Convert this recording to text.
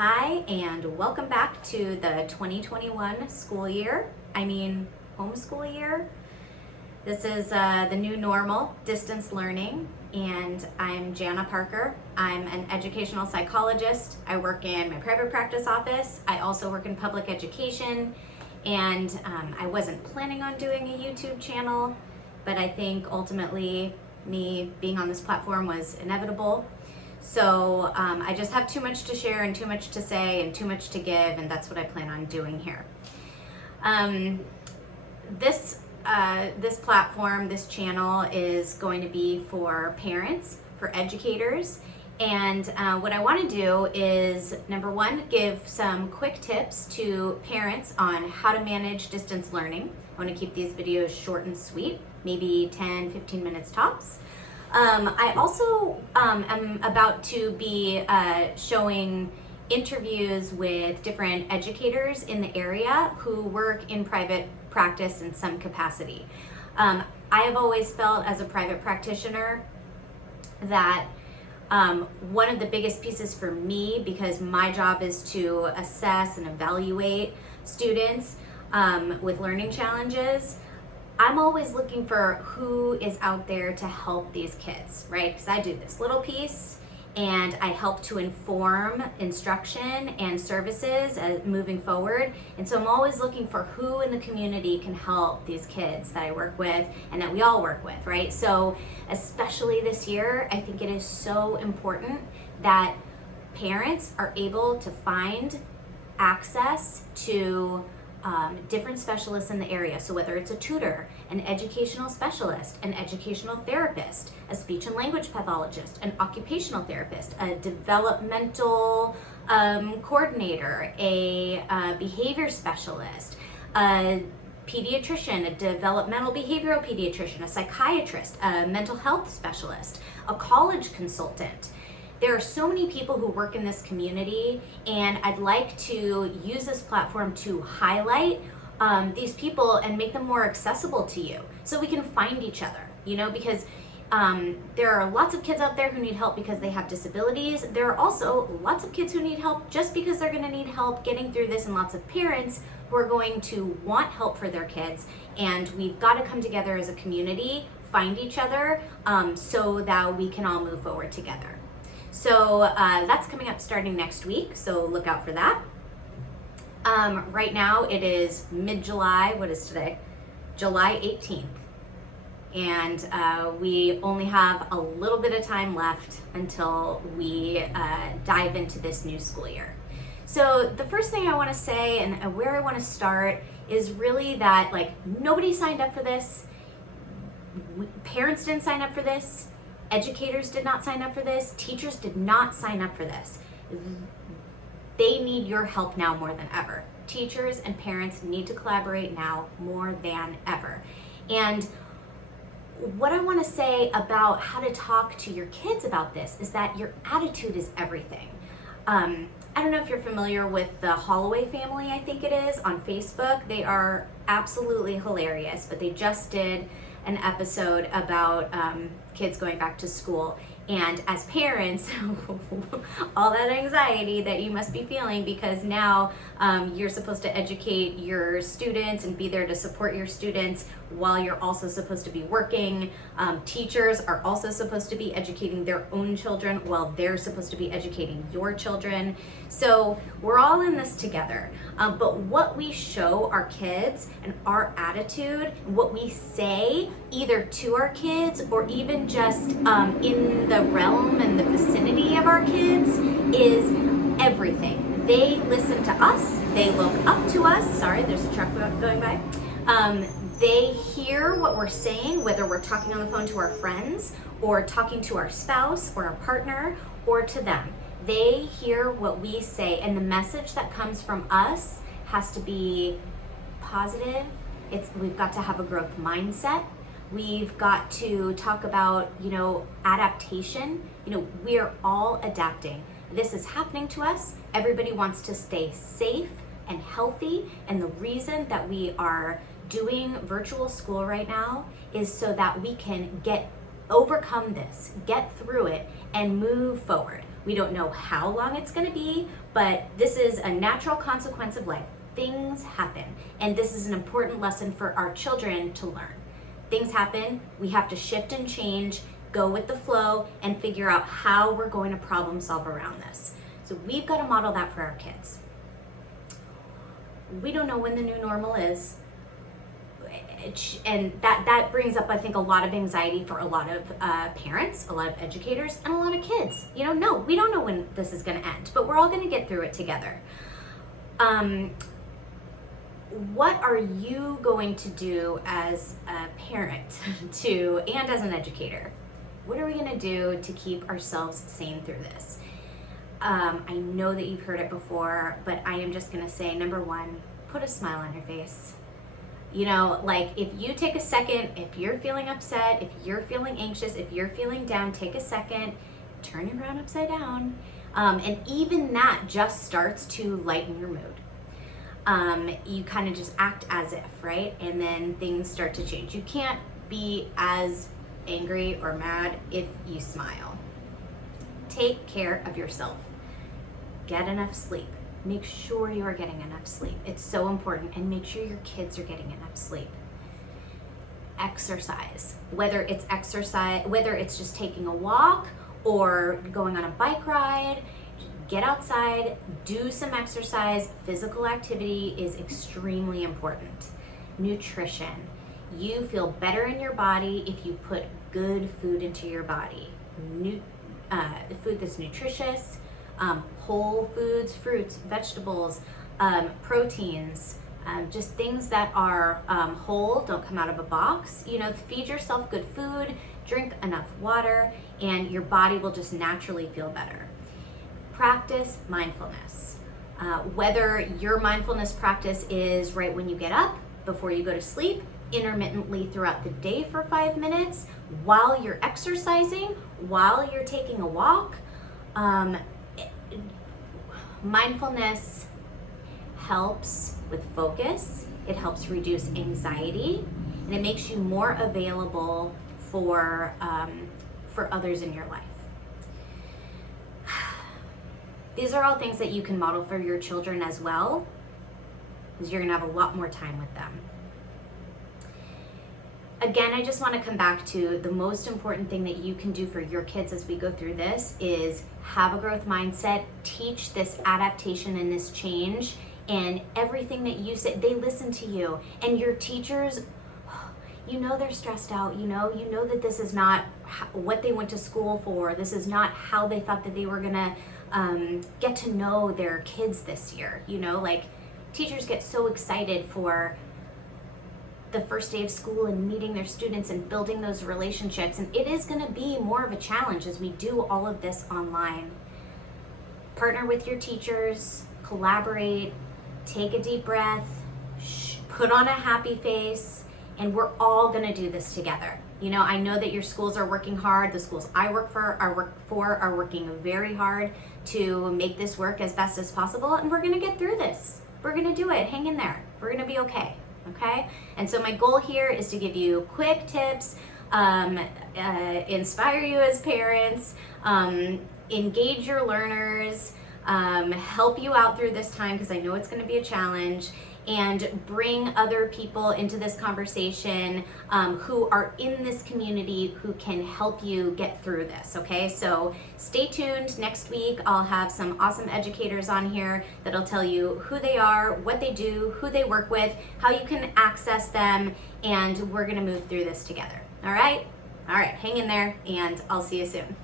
Hi, and welcome back to the 2021 school year. Homeschool year. This is the new normal, distance learning, and I'm Jana Parker. I'm an educational psychologist. I work in my private practice office. I also work in public education, and I wasn't planning on doing a YouTube channel, but I think ultimately me being on this platform was inevitable. So I just have too much to share and too much to say and too much to give, and that's what I plan on doing here. This platform, this channel is going to be for parents, for educators, and what I want to do is, number one, give some quick tips to parents on how to manage distance learning. I want to keep these videos short and sweet, maybe 10-15 minutes tops. I also am about to be showing interviews with different educators in the area who work in private practice in some capacity. I have always felt as a private practitioner that one of the biggest pieces for me, because my job is to assess and evaluate students with learning challenges, I'm always looking for who is out there to help these kids, right? Because I do this little piece and I help to inform instruction and services moving forward. And so I'm always looking for who in the community can help these kids that I work with and that we all work with, right? So especially this year, I think it is so important that parents are able to find access to different specialists in the area. So whether it's a tutor, an educational specialist, an educational therapist, a speech and language pathologist, an occupational therapist, a developmental coordinator, a behavior specialist, a pediatrician, a developmental behavioral pediatrician, a psychiatrist, a mental health specialist, a college consultant. There are so many people who work in this community, and I'd like to use this platform to highlight these people and make them more accessible to you so we can find each other, because there are lots of kids out there who need help because they have disabilities. There are also lots of kids who need help just because they're going to need help getting through this, and lots of parents who are going to want help for their kids. And we've got to come together as a community, find each other, so that we can all move forward together. So that's coming up starting next week, so look out for that. Right now it is mid-July. What is today? July 18th. And we only have a little bit of time left until we dive into this new school year. So the first thing I want to say and where I want to start is really that nobody signed up for this. Parents didn't sign up for this. Educators did not sign up for this. Teachers did not sign up for this. They need your help now more than ever. Teachers and parents need to collaborate now more than ever. And what I want to say about how to talk to your kids about this is that your attitude is everything. I don't know if you're familiar with the Holloway family, I think it is, on Facebook. They are absolutely hilarious, but they just did an episode about kids going back to school. And as parents, all that anxiety that you must be feeling because now you're supposed to educate your students and be there to support your students while you're also supposed to be working. Teachers are also supposed to be educating their own children while they're supposed to be educating your children. So we're all in this together. But what we show our kids and our attitude, what we say either to our kids or even just in the realm and the vicinity of our kids is everything. They listen to us, they look up to us. Sorry, there's a truck going by. They hear what we're saying, whether we're talking on the phone to our friends or talking to our spouse or our partner or to them. They hear what we say, and the message that comes from us has to be positive. We've got to have a growth mindset. We've got to talk about, adaptation. We're all adapting. This is happening to us. Everybody wants to stay safe and healthy. And the reason that we are doing virtual school right now is so that we can overcome this, get through it, and move forward. We don't know how long it's gonna be, but this is a natural consequence of life. Things happen, and this is an important lesson for our children to learn. Things happen, we have to shift and change, go with the flow, and figure out how we're going to problem solve around this. So we've got to model that for our kids. We don't know when the new normal is. And that brings up, I think, a lot of anxiety for a lot of parents, a lot of educators, and a lot of kids. No, we don't know when this is going to end, but we're all going to get through it together. What are you going to do as a parent and as an educator? What are we going to do to keep ourselves sane through this? I know that you've heard it before, but I am just going to say, number one, put a smile on your face. If you take a second, if you're feeling upset, if you're feeling anxious, if you're feeling down, take a second, turn your crown upside down. And even that just starts to lighten your mood. You kind of just act as if, right? And then things start to change. You can't be as angry or mad if you smile. Take care of yourself. Get enough sleep. Make sure you are getting enough sleep. It's so important. And make sure your kids are getting enough sleep. Exercise. Whether it's just taking a walk or going on a bike ride, get outside, do some exercise. Physical activity is extremely important. Nutrition. You feel better in your body if you put good food into your body. Food that's nutritious, whole foods, fruits, vegetables, proteins, just things that are whole, don't come out of a box. Feed yourself good food, drink enough water, and your body will just naturally feel better. Practice mindfulness. Whether your mindfulness practice is right when you get up, before you go to sleep, intermittently throughout the day for 5 minutes, while you're exercising, while you're taking a walk. Mindfulness helps with focus, it helps reduce anxiety, and it makes you more available for others in your life. These are all things that you can model for your children as well, because you're gonna have a lot more time with them. Again, I just want to come back to the most important thing that you can do for your kids as we go through this is have a growth mindset, teach this adaptation and this change, and everything that you say, they listen to you. And your teachers, they're stressed out, you know that this is not what they went to school for. This is not how they thought that they were gonna get to know their kids this year. Teachers get so excited for the first day of school and meeting their students and building those relationships. And it is going to be more of a challenge as we do all of this online. Partner with your teachers, collaborate, take a deep breath, put on a happy face, and we're all going to do this together. I know that your schools are working hard. The schools I work for are working very hard to make this work as best as possible. And we're going to get through this. We're going to do it. Hang in there. We're going to be okay. Okay? And so my goal here is to give you quick tips, inspire you as parents, engage your learners, help you out through this time because I know it's going to be a challenge, and bring other people into this conversation who are in this community who can help you get through this, okay? So stay tuned. Next week, I'll have some awesome educators on here that'll tell you who they are, what they do, who they work with, how you can access them, and we're gonna move through this together, all right? All right, hang in there, and I'll see you soon.